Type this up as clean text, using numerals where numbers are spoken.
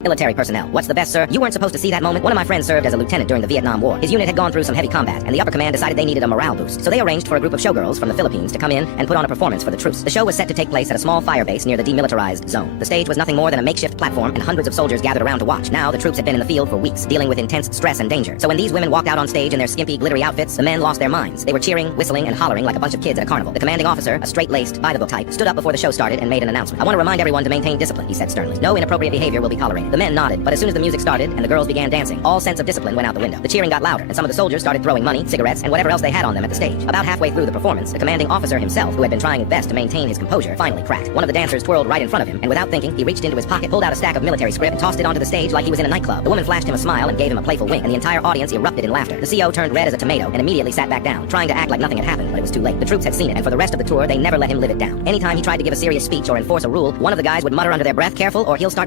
Military personnel. What's the best, sir? You weren't supposed to see that moment. One of my friends served as a lieutenant during the Vietnam War. His unit had gone through some heavy combat, and the upper command decided they needed a morale boost. So they arranged for a group of showgirls from the Philippines to come in and put on a performance for the troops. The show was set to take place at a small fire base near the demilitarized zone. The stage was nothing more than a makeshift platform, and hundreds of soldiers gathered around to watch. Now, the troops had been in the field for weeks, dealing with intense stress and danger. So when these women walked out on stage in their skimpy, glittery outfits, the men lost their minds. They were cheering, whistling, and hollering like a bunch of kids at a carnival. The commanding officer, a straight-laced, by-the-book type, stood up before the show started and made an announcement. "I want to remind everyone to maintain discipline," he said sternly. "No inappropriate behavior will be tolerated." The men nodded, but as soon as the music started and the girls began dancing, all sense of discipline went out the window. The cheering got louder, and some of the soldiers started throwing money, cigarettes, and whatever else they had on them at the stage. About halfway through the performance, the commanding officer himself, who had been trying his best to maintain his composure, finally cracked. One of the dancers twirled right in front of him, and without thinking, he reached into his pocket, pulled out a stack of military script, and tossed it onto the stage like he was in a nightclub. The woman flashed him a smile and gave him a playful wink, and the entire audience erupted in laughter. The CO turned red as a tomato and immediately sat back down, trying to act like nothing had happened, but it was too late. The troops had seen it, and for the rest of the tour, they never let him live it down. Anytime he tried to give a serious speech or enforce a rule, one of the guys would mutter under their breath, "Careful, or he'll start making